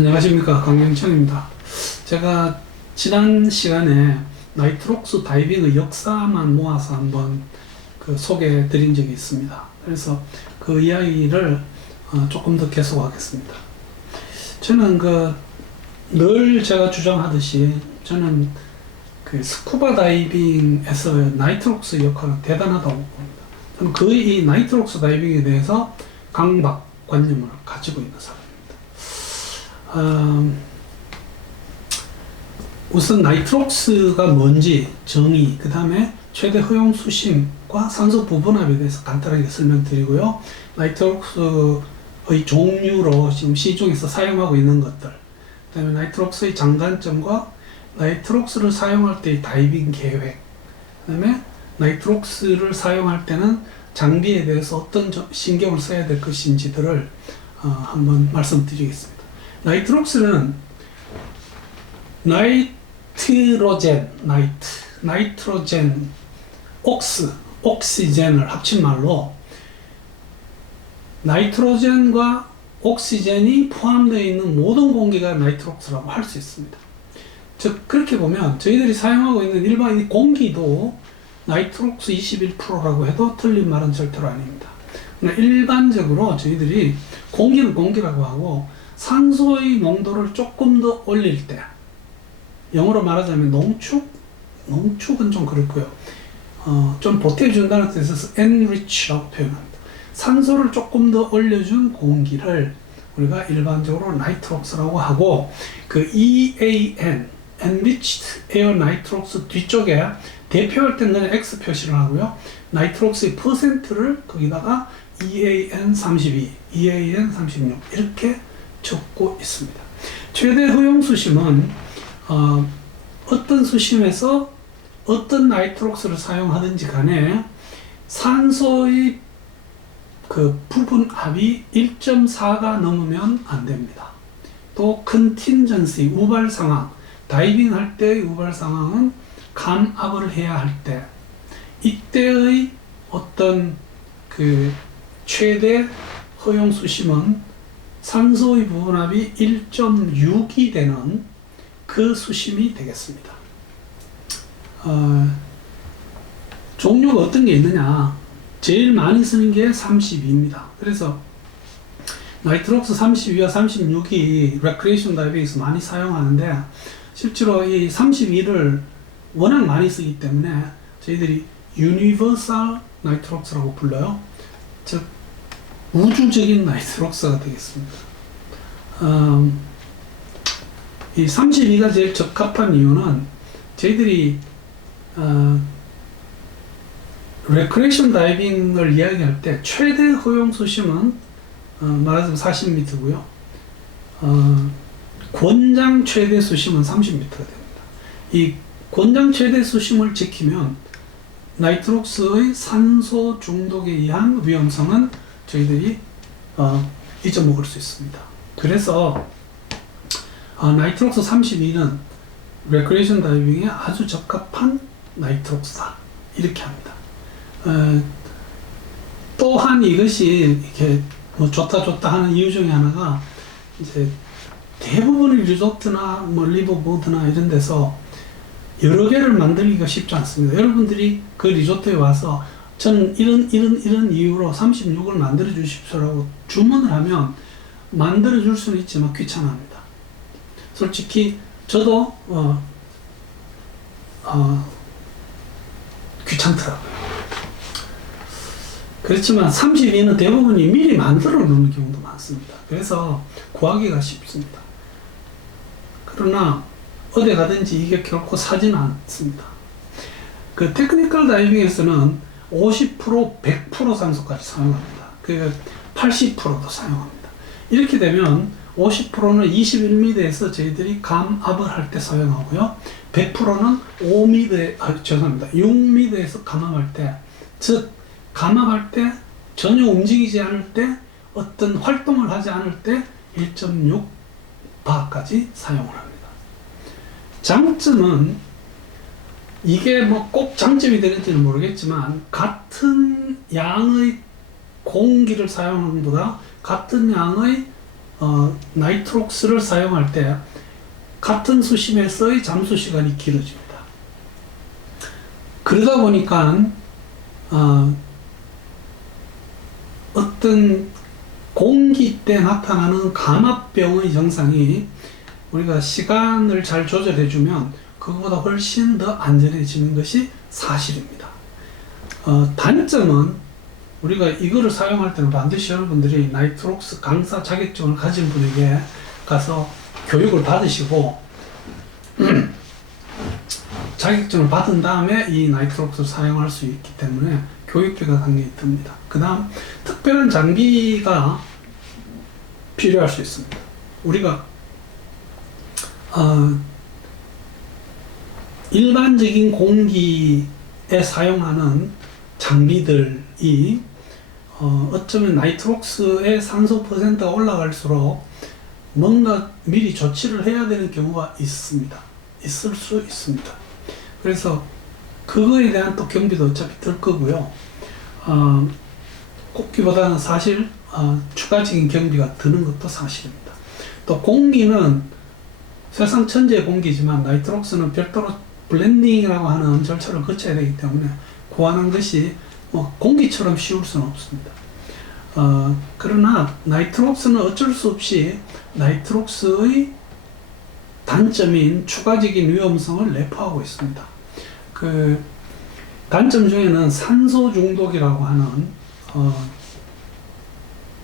안녕하십니까, 강영천입니다. 제가 지난 시간에 나이트록스 다이빙의 역사만 모아서 한번 소개해 드린 적이 있습니다. 그래서 그 이야기를 조금 더 계속하겠습니다. 저는 늘 제가 주장하듯이 저는 스쿠버 다이빙에서 나이트록스 역할은 대단하다고 봅니다. 저는 이 나이트록스 다이빙에 대해서 강박관념을 가지고 있는 사람입니다. 우선 나이트록스가 뭔지 정의, 그 다음에 최대 허용 수심과 산소 부분압에 대해서 간단하게 설명드리고요. 나이트록스의 종류로 지금 시중에서 사용하고 있는 것들, 그 다음에 나이트록스의 장단점과 나이트록스를 사용할 때의 다이빙 계획, 그 다음에 나이트록스를 사용할 때는 장비에 대해서 어떤 신경을 써야 될 것인지들을 한번 말씀드리겠습니다. 나이트록스는 나이트로젠, 옥시젠을 합친 말로 나이트로젠과 옥시젠이 포함되어 있는 모든 공기가 나이트록스라고 할 수 있습니다. 즉 그렇게 보면 저희들이 사용하고 있는 일반인 공기도 나이트록스 21%라고 해도 틀린 말은 절대로 아닙니다. 일반적으로 저희들이 공기는 공기라고 하고 산소의 농도를 조금 더 올릴 때, 영어로 말하자면 농축은 좀 그렇고요. 좀 보태준다는 뜻에서 enrich라고 표현합니다. 산소를 조금 더 올려준 공기를 우리가 일반적으로 나이트록스라고 하고, EAN, Enriched Air Nitrox 뒤쪽에 대표할 때는 그냥 X 표시를 하고요. 나이트록스의 퍼센트를 거기다가 EAN 32, EAN 36 이렇게 적고 있습니다. 최대 허용 수심은 어떤 수심에서 어떤 나이트록스를 사용하든지 간에 산소의 부분압이 1.4가 넘으면 안 됩니다. 또 컨틴전시, 우발 상황, 다이빙 할 때의 우발 상황은 감압을 해야 할 때, 이때의 어떤 최대 허용 수심은 산소의 부분압이 1.6이 되는 그 수심이 되겠습니다. 종류가 어떤 게 있느냐? 제일 많이 쓰는 게 32입니다. 그래서 나이트록스 32와 36이 레크레이션 다이빙에서 많이 사용하는데, 실제로 이 32를 워낙 많이 쓰기 때문에 저희들이 유니버설 나이트록스라고 불러요. 즉 우주적인 나이트록스가 되겠습니다. 이 32가 제일 적합한 이유는 저희들이 레크레이션 다이빙을 이야기할 때 최대 허용 수심은 말하자면 40m고요. 권장 최대 수심은 30m가 됩니다. 이 권장 최대 수심을 지키면 나이트록스의 산소 중독에 의한 위험성은 저희들이 잊어먹을 수 있습니다. 그래서 나이트록스 32는 레크레이션 다이빙에 아주 적합한 나이트록스다 이렇게 합니다. 또한 이것이 이렇게 좋다 하는 이유 중에 하나가, 이제 대부분의 리조트나 리버보드나 이런 데서 여러 개를 만들기가 쉽지 않습니다. 여러분들이 그 리조트에 와서 저는 이런 이유로 36을 만들어 주십시오라고 주문을 하면 만들어 줄 수는 있지만 귀찮아합니다. 솔직히 저도 귀찮더라고요. 그렇지만 32는 대부분이 미리 만들어 놓는 경우도 많습니다. 그래서 구하기가 쉽습니다. 그러나 어디 가든지 이게 결코 사지는 않습니다. 테크니컬 다이빙에서는 50%, 100% 산소까지 사용합니다. 80%도 사용합니다. 이렇게 되면 50%는 21m에서 저희들이 감압을 할 때 사용하고요. 100%는 6m에서 감압할 때, 즉 감압할 때 전혀 움직이지 않을 때, 어떤 활동을 하지 않을 때 1.6바까지 사용을 합니다. 장점은 이게 꼭 장점이 되는지는 모르겠지만, 같은 양의 공기를 사용하는 것보다 같은 양의 나이트록스를 사용할 때 같은 수심에서의 잠수 시간이 길어집니다. 그러다 보니까 어떤 공기 때 나타나는 감압병의 증상이 우리가 시간을 잘 조절해주면 그거보다 훨씬 더 안전해지는 것이 사실입니다. 단점은 우리가 이거를 사용할 때는 반드시 여러분들이 나이트록스 강사 자격증을 가진 분에게 가서 교육을 받으시고 자격증을 받은 다음에 이 나이트록스를 사용할 수 있기 때문에 교육비가 당연히 듭니다. 그 다음 특별한 장비가 필요할 수 있습니다. 우리가 일반적인 공기에 사용하는 장비들이 어쩌면 나이트록스의 산소 퍼센트가 올라갈수록 뭔가 미리 조치를 해야 되는 경우가 있습니다. 있을 수 있습니다. 그래서 그거에 대한 또 경비도 어차피 들 거고요. 꼽기보다는 사실 추가적인 경비가 드는 것도 사실입니다. 또 공기는 세상 천지의 공기지만 나이트록스는 별도로 블렌딩이라고 하는 절차를 거쳐야 되기 때문에 구하는 것이 공기처럼 쉬울 수는 없습니다. 그러나 나이트록스는 어쩔 수 없이 나이트록스의 단점인 추가적인 위험성을 내포하고 있습니다. 그 단점 중에는 산소 중독이라고 하는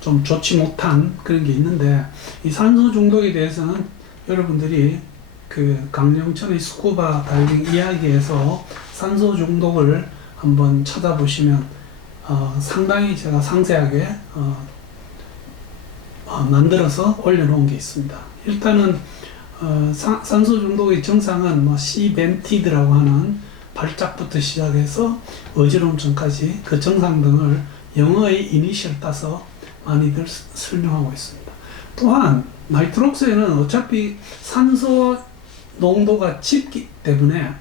좀 좋지 못한 그런 게 있는데, 이 산소 중독에 대해서는 여러분들이 그 강영천의 스쿠버 다이빙 이야기에서 산소 중독을 한번 찾아보시면 상당히 제가 상세하게 만들어서 올려놓은 게 있습니다. 일단은 산소 중독의 증상은 시벤티드라고 하는 발작부터 시작해서 어지러움증까지 그 증상 등을 영어의 이니셜 따서 많이들 설명하고 있습니다. 또한 나이트록스에는 어차피 산소 농도가 짙기 때문에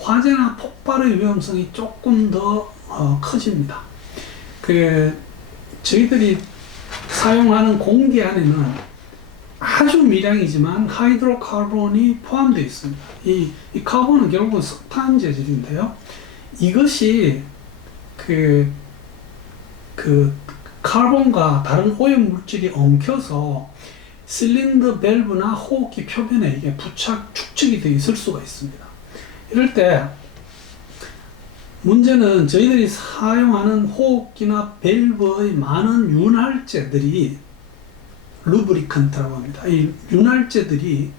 화재나 폭발의 위험성이 조금 더 커집니다. 저희들이 사용하는 공기 안에는 아주 미량이지만 하이드로카본이 포함되어 있습니다. 이 카본은 결국은 석탄 재질인데요. 이것이 그 카본과 다른 오염 물질이 엉켜서 실린더 밸브나 호흡기 표면에 이게 축적이 되어 있을 수가 있습니다. 이럴 때 문제는 저희들이 사용하는 호흡기나 밸브의 많은 윤활제들이 루브리컨트라고 합니다. 이 윤활제들이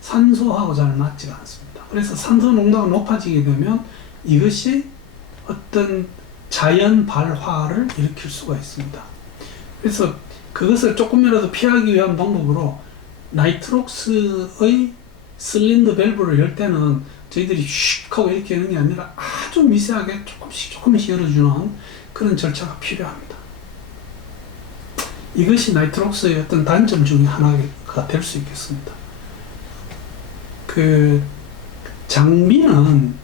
산소하고 잘 맞지가 않습니다. 그래서 산소 농도가 높아지게 되면 이것이 어떤 자연 발화를 일으킬 수가 있습니다. 그래서 그것을 조금이라도 피하기 위한 방법으로 나이트록스의 실린더 밸브를 열 때는 저희들이 슉 하고 이렇게 하는 게 아니라 아주 미세하게 조금씩 열어주는 그런 절차가 필요합니다. 이것이 나이트록스의 어떤 단점 중에 하나가 될 수 있겠습니다. 그 장비는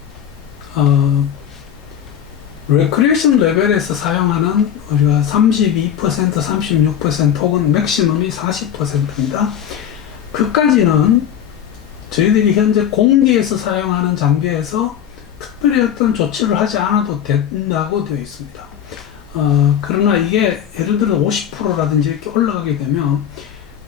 레크리에이션 레벨에서 사용하는 우리가 32%, 36% 혹은 맥시멈이 40%입니다. 그까지는 저희들이 현재 공기에서 사용하는 장비에서 특별히 어떤 조치를 하지 않아도 된다고 되어 있습니다. 그러나 이게 예를 들어 50%라든지 이렇게 올라가게 되면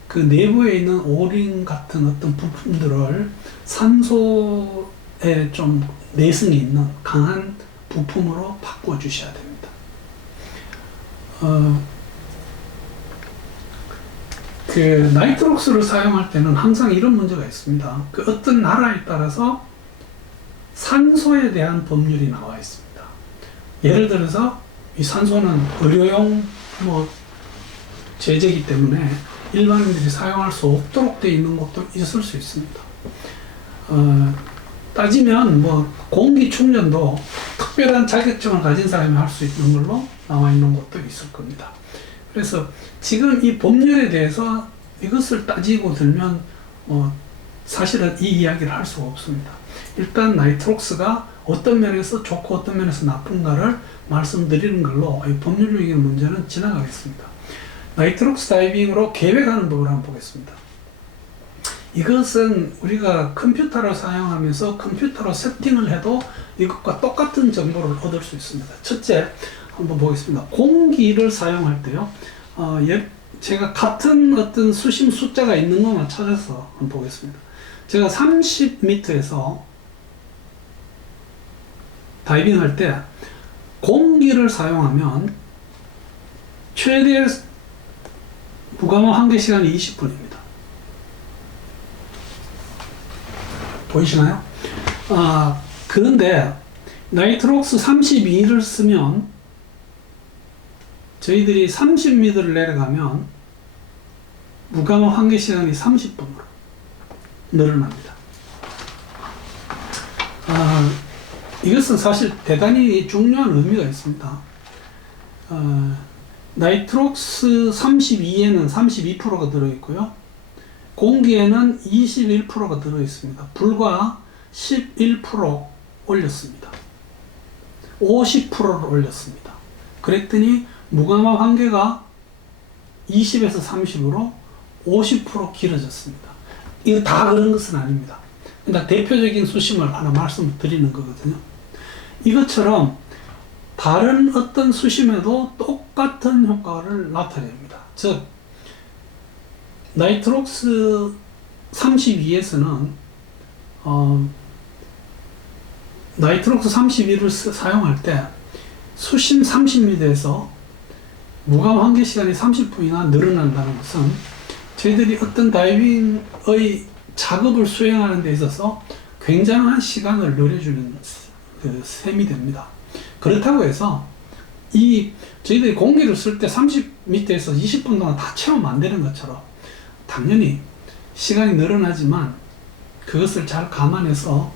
그 내부에 있는 오링 같은 어떤 부품들을 산소에 좀 내성이 있는 강한 부품으로 바꿔주셔야 됩니다. 그 나이트록스를 사용할 때는 항상 이런 문제가 있습니다. 그 어떤 나라에 따라서 산소에 대한 법률이 나와 있습니다. 예를 들어서 이 산소는 의료용 제재이기 때문에 일반인들이 사용할 수 없도록 되어 있는 것도 있을 수 있습니다. 따지면 공기 충전도 특별한 자격증을 가진 사람이 할 수 있는 걸로 나와 있는 것도 있을 겁니다. 그래서 지금 이 법률에 대해서 이것을 따지고 들면 사실은 이 이야기를 할 수가 없습니다. 일단 나이트록스가 어떤 면에서 좋고 어떤 면에서 나쁜가를 말씀드리는 걸로 이 법률적인 문제는 지나가겠습니다. 나이트록스 다이빙으로 계획하는 법을 한번 보겠습니다. 이것은 우리가 컴퓨터를 사용하면서 컴퓨터로 세팅을 해도 이것과 똑같은 정보를 얻을 수 있습니다. 첫째, 한번 보겠습니다. 공기를 사용할 때요. 제가 같은 어떤 수심 숫자가 있는 것만 찾아서 한번 보겠습니다. 제가 30m에서 다이빙할 때 공기를 사용하면 최대 무감압 환기 시간이 20분입니다. 보이시나요? 그런데 나이트록스 32를 쓰면 저희들이 30m를 내려가면 무감압 환기 시간이 30분으로 늘어납니다. 이것은 사실 대단히 중요한 의미가 있습니다. 나이트록스 32에는 32%가 들어있고요. 공기에는 21%가 들어있습니다. 불과 11% 올렸습니다. 50%를 올렸습니다. 그랬더니 무감압 환기가 20에서 30으로 50% 길어졌습니다. 이거 다 그런 것은 아닙니다. 그러니까 대표적인 수심을 하나 말씀을 드리는 거거든요. 이것처럼 다른 어떤 수심에도 똑같은 효과를 나타냅니다. 즉, 나이트록스 32에서는 나이트록스 32를 사용할 때 수심 30m에서 무감압 환기 시간이 30분이나 늘어난다는 것은 저희들이 어떤 다이빙의 작업을 수행하는 데 있어서 굉장한 시간을 늘려주는 셈이 됩니다. 그렇다고 해서 저희들이 공기를 쓸 때 30m에서 20분 동안 다 채우면 안 되는 것처럼 당연히 시간이 늘어나지만 그것을 잘 감안해서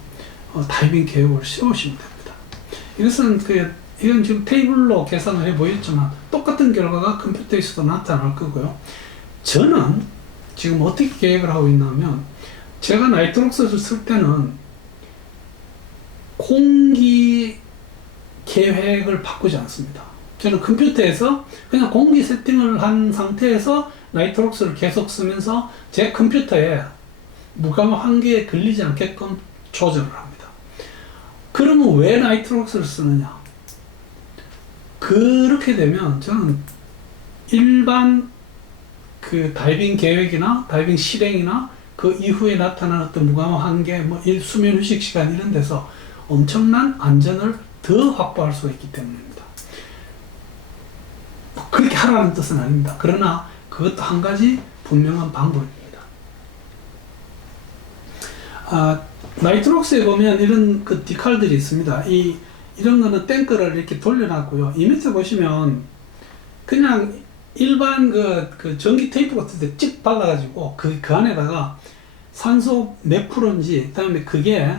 다이빙 계획을 세우시면 됩니다. 이건 지금 테이블로 계산을 해 보였지만 똑같은 결과가 컴퓨터에서도 나타날 거고요. 저는 지금 어떻게 계획을 하고 있냐면 제가 나이트록스를 쓸 때는 공기 계획을 바꾸지 않습니다. 저는 컴퓨터에서 그냥 공기 세팅을 한 상태에서 나이트록스를 계속 쓰면서 제 컴퓨터에 무감압 환기에 걸리지 않게끔 조절을 합니다. 그러면 왜 나이트록스를 쓰느냐? 그렇게 되면 저는 일반 그 다이빙 계획이나 다이빙 실행이나 그 이후에 나타난 어떤 무감압 환기, 수면 휴식 시간 이런 데서 엄청난 안전을 더 확보할 수가 있기 때문입니다. 그렇게 하라는 뜻은 아닙니다. 그러나 그것도 한 가지 분명한 방법입니다. 나이트록스에 보면 이런 그 디칼들이 있습니다. 이런 거는 탱크를 이렇게 돌려놨고요. 이 밑에 보시면 그냥 일반 그 전기 테이프 같은 데 찍 발라가지고 그 안에다가 산소 몇 프로인지, 그 다음에 그게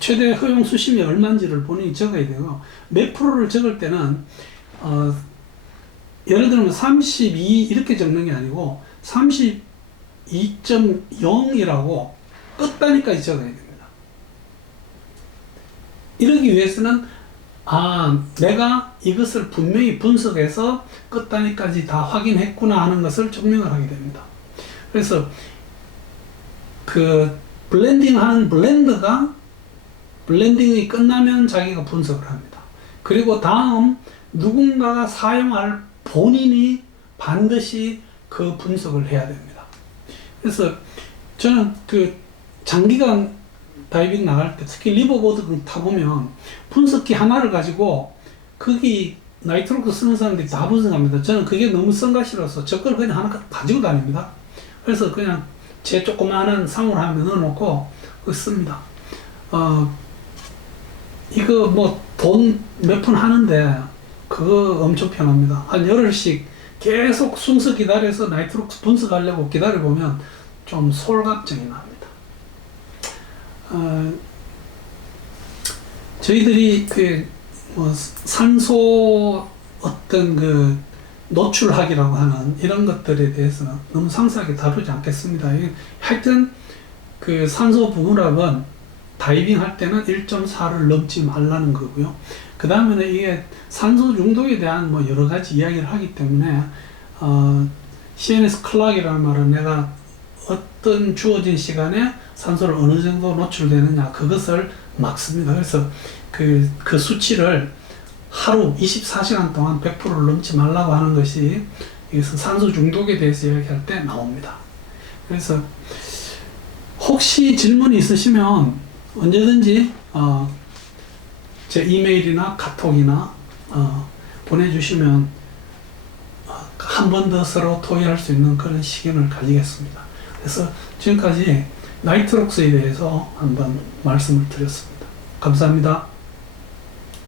최대 허용 수심이 얼마인지를 본인이 적어야 되고, 몇 프로를 적을 때는 예를 들면 32 이렇게 적는 게 아니고 32.0이라고 끝단위까지 적어야 됩니다. 이러기 위해서는 내가 이것을 분명히 분석해서 끝단위까지 다 확인했구나 하는 것을 증명을 하게 됩니다. 그래서 그 블렌딩 하는 블렌더가 블렌딩이 끝나면 자기가 분석을 합니다. 그리고 다음 누군가가 사용할 본인이 반드시 그 분석을 해야 됩니다. 그래서 저는 그 장기간 다이빙 나갈 때 특히 리버보드 타보면 분석기 하나를 가지고 거기 나이트록스 쓰는 사람들이 다 분석합니다. 저는 그게 너무 썬가시라서 저 걸 그냥 하나 가지고 다닙니다. 그래서 그냥 제 조그마한 상으로 하면 넣어놓고 그거 씁니다. 이거 뭐 돈 몇 푼 하는데 그거 엄청 편합니다. 한 열흘씩 계속 순서 기다려서 나이트록스 분석하려고 기다려보면 좀 솔갑정이 납니다. 저희들이 산소 어떤 그 노출하기라고 하는 이런 것들에 대해서는 너무 상세하게 다루지 않겠습니다. 하여튼 그 산소 부분압은 다이빙 할 때는 1.4를 넘지 말라는 거고요. 그 다음에는 이게 산소 중독에 대한 여러 가지 이야기를 하기 때문에 CNS 클락이라는 말은 내가 어떤 주어진 시간에 산소를 어느 정도 노출되느냐 그것을 막습니다. 그래서 그 수치를 하루 24시간 동안 100%를 넘지 말라고 하는 것이 이것은 산소 중독에 대해서 이야기할 때 나옵니다. 그래서 혹시 질문이 있으시면 언제든지 제 이메일이나 카톡이나 보내주시면 한 번 더 서로 토의할 수 있는 그런 시간을 가지겠습니다. 그래서 지금까지 나이트록스에 대해서 한번 말씀을 드렸습니다. 감사합니다.